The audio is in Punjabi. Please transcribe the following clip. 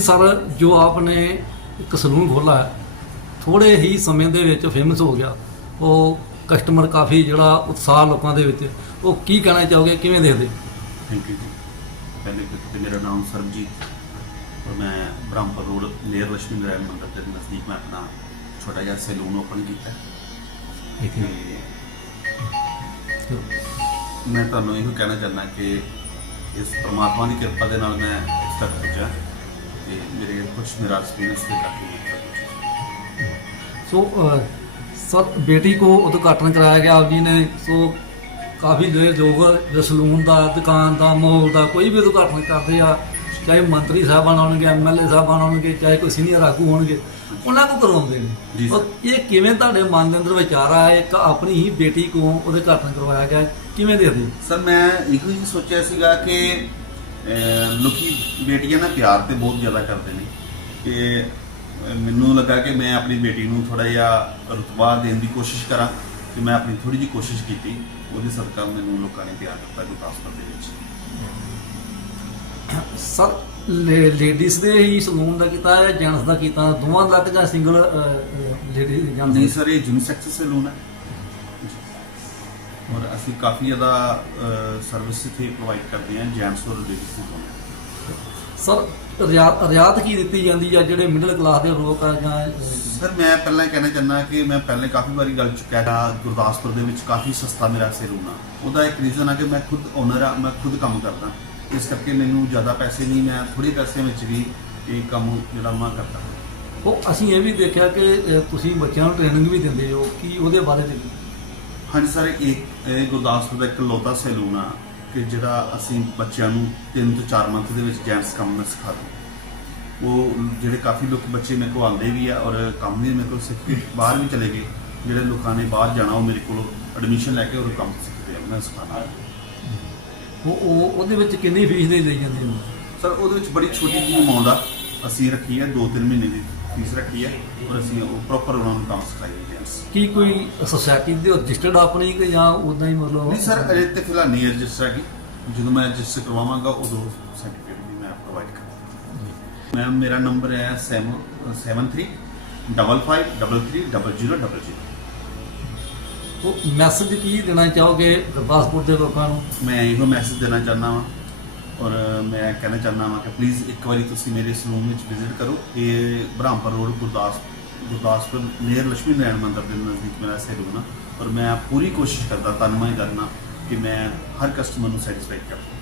ਸਰ ਜੋ ਆਪਨੇ ਇੱਕ ਸਲੂਨ ਖੋਲਾ ਥੋੜੇ ਹੀ ਸਮੇਂ ਦੇ ਵਿੱਚ ਫੇਮਸ ਹੋ ਗਿਆ। ਉਹ ਕਸਟਮਰ ਕਾਫੀ ਜਿਹੜਾ ਉਤਸ਼ਾਹ ਲੋਕਾਂ ਦੇ ਵਿੱਚ ਉਹ ਕੀ ਕਹਿਣਾ ਚਾਹੋਗੇ ਕਿਵੇਂ ਦੇਖਦੇ? ਥੈਂਕ ਯੂ ਜੀ। ਪਹਿਲੇ ਤੇ ਮੇਰਾ ਨਾਮ ਸਰਬਜੀਤ ਔਰ ਮੈਂ ਬ੍ਰਹਮਪੁਰ ਰੋਡ ਨੀਅਰ ਲక్ష్ਮੀ ਨਾਰਾਇਣ ਮੰਦਿਰ ਦੇ ਨਜ਼ਦੀਕ ਮੈਂ ਆਪਣਾ ਛੋਟਾ ਜਿਹਾ ਸੈਲੂਨ ਓਪਨ ਕੀਤਾ ਮੈਂ ਤੁਹਾਨੂੰ ਇਹੋ ਕਹਿਣਾ ਚਾਹੁੰਦਾ ਕਿ ਇਸ ਪ੍ਰਮਾਤਮਾ ਦੀ ਕਿਰਪਾ ਦੇ ਨਾਲ ਮੈਂ ਇਸ ਤੱਕ ਪਹੁੰਚਾ ਤੇ ਮੇਰੇ ਕੁਝ ਮੇਰਾ ਐਕਸਪੀਰੀਅੰਸ ਇੱਥੇ ਪਹੁੰਚਿਆ ਸੋ ਸਰ ਬੇਟੀ ਕੋ ਉਦਘਾਟਨ ਕਰਾਇਆ ਗਿਆ ਆਪ ਜੀ ਨੇ ਸੋ ਕਾਫੀ ਜਿਹੜੇ ਲੋਕ ਸਲੂਨ ਦਾ ਦੁਕਾਨ ਦਾ ਮੋਲ ਦਾ ਕੋਈ ਵੀ ਉਦਘਾਟਨ ਕਰਦੇ ਆ ਚਾਹੇ ਮੰਤਰੀ ਸਾਹਿਬਾਨ ਆਉਣਗੇ ਐਮਐਲਏ ਸਾਹਿਬਾਨ ਆਉਣਗੇ ਚਾਹੇ ਕੋਈ ਸੀਨੀਅਰ ਆਗੂ ਹੋਣਗੇ ਉਹਨਾਂ ਕੋ ਕਰਵਾਉਂਦੇ ਨੇ। ਔਰ ਇਹ ਕਿਵੇਂ ਤੁਹਾਡੇ ਮਨ ਦੇ ਅੰਦਰ ਵਿਚਾਰ ਆਇਆ ਇੱਕ ਆਪਣੀ ਹੀ ਬੇਟੀ ਕੋ ਉਦਘਾਟਨ ਕਰਵਾਇਆ ਗਿਆ ਕਿਵੇਂ ਦੇਖਦੇ ਸਰ ਮੈਂ ਇਹੋ ਹੀ ਸੋਚਿਆ ਸੀਗਾ ਕਿ ਲੋਕੀ ਬੇਟੀਆਂ ਨਾਲ ਪਿਆਰ ਤੇ ਬਹੁਤ ਜ਼ਿਆਦਾ ਕਰਦੇ ਨੇ ਕਿ ਮੈਨੂੰ ਲੱਗਾ ਕਿ ਮੈਂ ਆਪਣੀ ਬੇਟੀ ਨੂੰ ਥੋੜਾ ਜਿਹਾ ਰੁਤਬਾ ਦੇਣ ਦੀ ਕੋਸ਼ਿਸ਼ ਕਰਾਂ ਤੇ ਮੈਂ ਆਪਣੀ ਥੋੜੀ ਜਿਹੀ ਕੋਸ਼ਿਸ਼ ਕੀਤੀ ਉਹਦੇ ਸਦਕਾ ਮੈਨੂੰ ਲੋਕਾਂ ਨੇ ਪਿਆਰ ਦਿੱਤਾ ਗੁਰਦਾਸਪੁਰ ਦੇ ਵਿੱਚ। ਸਰ ਲੇਡੀਜ਼ ਦੇ ਹੀ ਸਲੂਨ ਦਾ ਕੀਤਾ ਹੈ ਜੈਂਟਸ ਦਾ ਕੀਤਾ ਦੋਵਾਂ ਦਾ ਕਿ ਜਾਂ ਸਿੰਗਲ ਲੇਡੀ ਜਾਂਦੇ ਨਹੀਂ ਸਰ ਇਹ ਯੂਨੀਸੈਕਸ ਸੈਲੂਨ ਹੈ। ਔਰ ਅਸੀਂ ਕਾਫੀ ਜ਼ਿਆਦਾ ਸਰਵਿਸ ਇੱਥੇ ਪ੍ਰੋਵਾਈਡ ਕਰਦੇ ਹਾਂ ਜੈਂਟਸ ਔਰ ਲੇਡੀਜ਼ ਨੂੰ ਸਰ ਰਿਆਤ ਕੀ ਦਿੱਤੀ ਜਾਂਦੀ ਆ? ਜਿਹੜੇ ਮਿਡਲ ਕਲਾਸ ਦੇ ਲੋਕ ਆ ਜਾਂ ਸਰ ਮੈਂ ਪਹਿਲਾਂ ਕਹਿਣਾ ਚਾਹੁੰਦਾ ਕਿ ਮੈਂ ਪਹਿਲੇ ਕਾਫੀ ਵਾਰੀ ਗੱਲ ਚੁੱਕਿਆ ਹਾਂ ਗੁਰਦਾਸਪੁਰ ਦੇ ਵਿੱਚ ਕਾਫੀ ਸਸਤਾ ਮੇਰਾ ਸੈਲੂਨ ਆ। ਉਹਦਾ ਇੱਕ ਰੀਜ਼ਨ ਆ ਕਿ ਮੈਂ ਖੁਦ ਓਨਰ ਆ ਮੈਂ ਖੁਦ ਕੰਮ ਕਰਦਾ। ਇਸ ਕਰਕੇ ਮੈਨੂੰ ਜ਼ਿਆਦਾ ਪੈਸੇ ਨਹੀਂ ਮੈਂ ਥੋੜੇ ਪੈਸਿਆਂ ਵਿੱਚ ਵੀ ਇਹ ਕੰਮ ਜਿਹੜਾ ਮੈਂ ਕਰਦਾ। ਉਹ ਅਸੀਂ ਇਹ ਵੀ ਦੇਖਿਆ ਕਿ ਤੁਸੀਂ ਬੱਚਿਆਂ ਨੂੰ ਟ੍ਰੇਨਿੰਗ ਵੀ ਦਿੰਦੇ ਹੋ। ਕੀ ਉਹਦੇ ਬਾਰੇ ਚ ਹਾਂਜੀ ਸਰ ਇਹ ਗੁਰਦਾਸਪੁਰ ਦਾ ਇੱਕ ਲੋਤਾ ਸੈਲੂਨ ਆ ਕਿ ਜਿਹੜਾ ਅਸੀਂ ਬੱਚਿਆਂ ਨੂੰ 3 ਤੋਂ 4 ਮੰਥ ਦੇ ਵਿੱਚ ਜੈਂਟਸ ਕੰਮ ਮੈਂ ਸਿਖਾਉਂਦੇ ਉਹ ਜਿਹੜੇ ਕਾਫੀ ਲੋਕ ਬੱਚੇ ਮੇਰੇ ਕੋਲ ਆਉਂਦੇ ਵੀ ਆ ਔਰ ਕੰਮ ਵੀ ਮੇਰੇ ਕੋਲ ਸਿੱਖ ਕੇ ਬਾਹਰ ਵੀ ਚਲੇ ਗਏ। ਜਿਹੜੇ ਲੋਕਾਂ ਨੇ ਬਾਹਰ ਜਾਣਾ ਉਹ ਮੇਰੇ ਕੋਲ ਐਡਮਿਸ਼ਨ ਲੈ ਕੇ ਉਹ ਕੰਮ ਸਿੱਖਦੇ ਆ ਮੈਂ ਸਿਖਾਉਣਾ ਉਹ ਉਹ ਉਹਦੇ ਵਿੱਚ ਕਿੰਨੀ ਫੀਸ ਦੇ ਲਈ ਜਾਂਦੀ ਹੈ? ਸਰ ਉਹਦੇ ਵਿੱਚ ਬੜੀ ਛੋਟੀ ਜਿਹੀ ਅਮਾਉਂਟ ਆ। ਅਸੀਂ ਰੱਖੀ ਹੈ 2-3 ਮਹੀਨੇ ਦੀ। ਫੀਸ ਰੱਖੀ ਹੈ ਔਰ ਅਸੀਂ ਉਹ ਪ੍ਰੋਪਰ ਉਹਨਾਂ ਨੂੰ ਕੰਮ ਸਿਖਾਈਏ ਜੈਂਟਸ ਕੀ ਕੋਈ ਸੁਸਾਇਟੀ ਦੇ ਰਜਿਸਟਰਡ ਆਪਣੀ ਕਿ ਜਾਂ ਉਦਾਂ ਹੀ ਮਤਲਬ ਨਹੀਂ ਸਰ ਅਜੇ ਤੇ ਫਿਲਹਾਲ ਨਹੀਂ ਰਜਿਸਟਰ ਹੈਗੀ। ਜਦੋਂ ਮੈਂ ਰਜਿਸਟਰ ਕਰਵਾਵਾਂਗਾ ਉਦੋਂ ਸਰਟੀਫਿਕੇਟ ਵੀ ਮੈਂ ਪ੍ਰੋਵਾਈਡ ਕਰਾਂਗਾ। ਮੈਮ ਮੇਰਾ ਨੰਬਰ ਹੈ 73 5533 ਉਹ ਮੈਸੇਜ ਕੀ ਦੇਣਾ ਚਾਹੋਗੇ ਗੁਰਦਾਸਪੁਰ ਦੇ ਲੋਕਾਂ ਨੂੰ? ਮੈਂ ਇਹੋ ਮੈਸੇਜ ਦੇਣਾ ਚਾਹੁੰਦਾ ਵਾਂ। ਔਰ ਮੈਂ ਕਹਿਣਾ ਚਾਹੁੰਦਾ ਹਾਂ ਕਿ ਪਲੀਜ਼ ਇੱਕ ਵਾਰੀ ਤੁਸੀਂ ਮੇਰੇ ਇਸ ਰੂਮ ਵਿੱਚ ਵਿਜ਼ਿਟ ਕਰੋ। ਇਹ ਬ੍ਰਹਮਪੁਰ ਰੋਡ ਗੁਰਦਾਸ, ਗੁਰਦਾਸਪੁਰ ਨੇਰ ਲక్ష్ਮੀ ਨਾਰਾਇਣ ਮੰਦਰ ਦੇ ਨਜ਼ਦੀਕ ਮੇਰਾ ਸੈਲੂਨ ਆ ਔਰ ਮੈਂ ਪੂਰੀ ਕੋਸ਼ਿਸ਼ ਕਰਦਾ ਤਨਮਈ ਕਰਨਾ ਕਿ ਮੈਂ ਹਰ ਕਸਟਮਰ ਨੂੰ ਸੈਟੀਸਫਾਈ ਕਰਾਂ